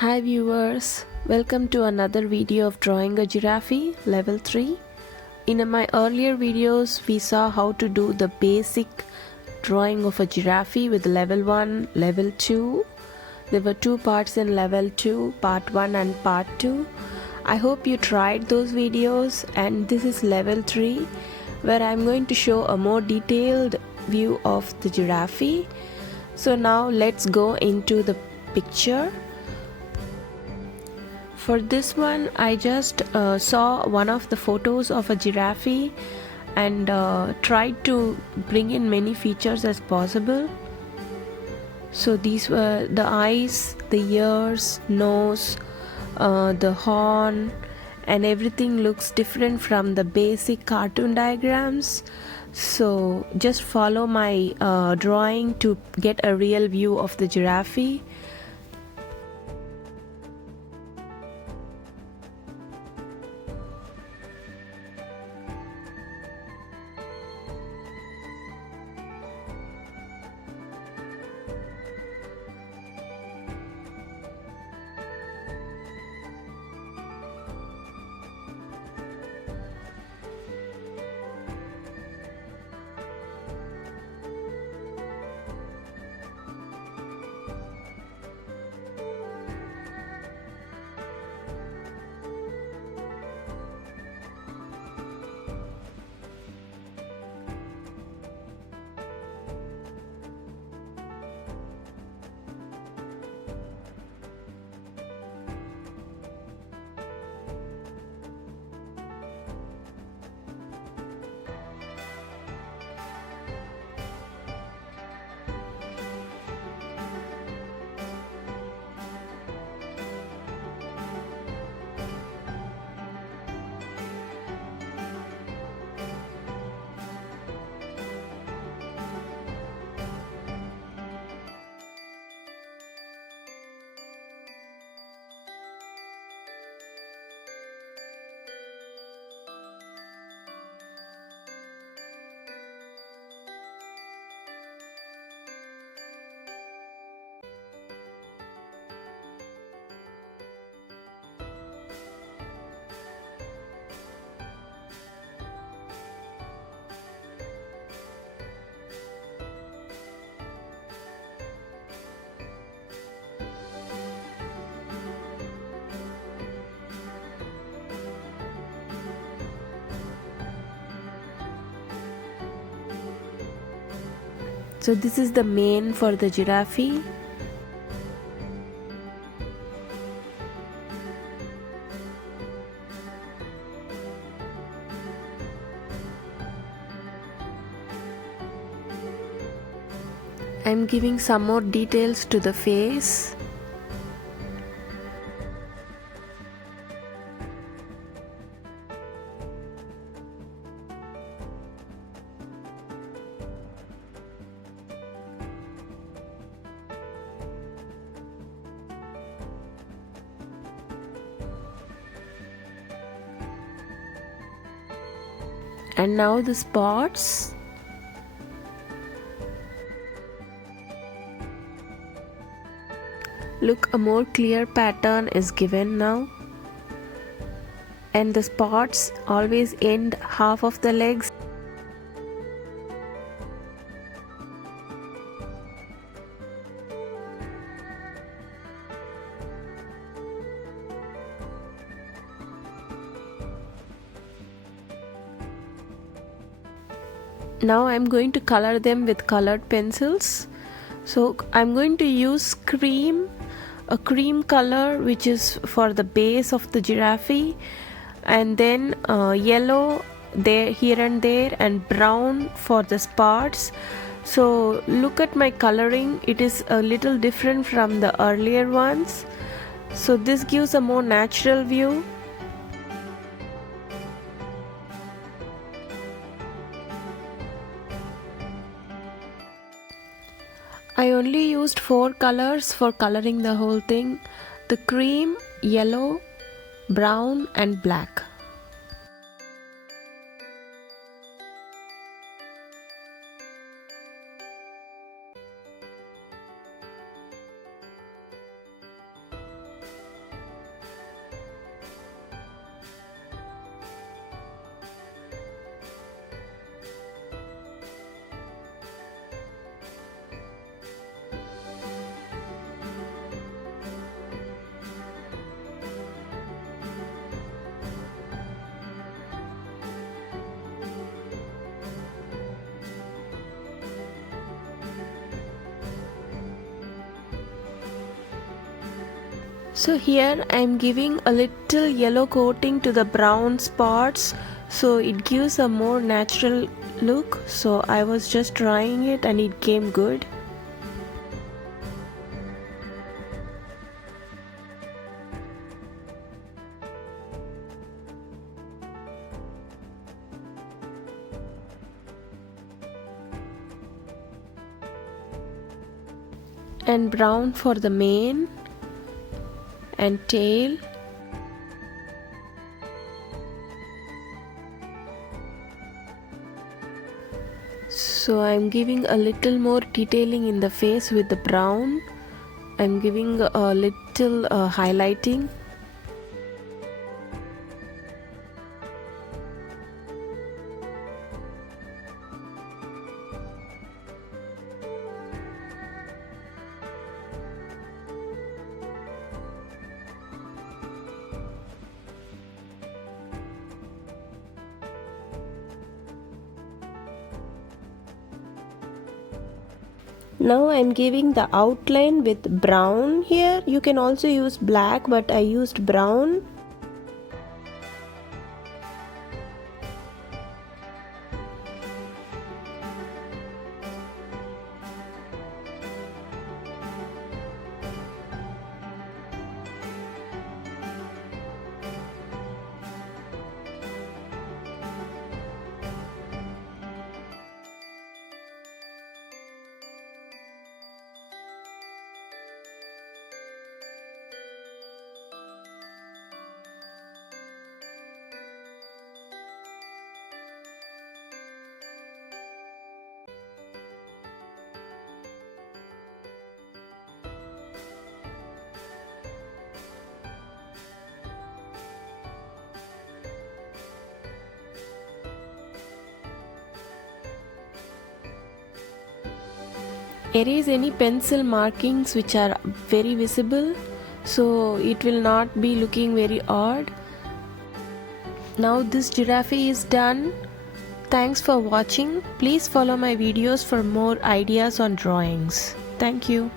Hi viewers, welcome to another video of drawing a giraffe level 3. In my earlier videos we saw how to do the basic drawing of a giraffe with level 1, level 2. There were two parts in level 2, part 1 and part 2. I hope you tried those videos, and this is level 3 where I'm going to show a more detailed view of the giraffe. So now let's go into the picture. For this one, I just saw one of the photos of a giraffe and tried to bring in many features as possible. So these were the eyes, the ears, nose, the horn, and everything looks different from the basic cartoon diagrams. So just follow my drawing to get a real view of the giraffe. So this is the mane for the giraffe. I'm giving some more details to the face. And now the spots. Look, a more clear pattern is given now. And the spots always end half of the legs. Now I'm going to color them with colored pencils. So I'm going to use a cream color, which is for the base of the giraffe, and then yellow there, here and there, and brown for the spots. So look at my coloring, it is a little different from the earlier ones. So this gives a more natural view. I only used 4 colors for coloring the whole thing: the cream, yellow, brown and black. So here I am giving a little yellow coating to the brown spots, so it gives a more natural look. So I was just trying it and it came good. And brown for the mane and tail. So I'm giving a little more detailing in the face with the brown. I'm giving a little highlighting. Now I'm giving the outline with brown here. You can also use black, but I used brown. Erase any pencil markings which are very visible, so it will not be looking very odd. Now this giraffe is done. Thanks for watching. Please follow my videos for more ideas on drawings. Thank you.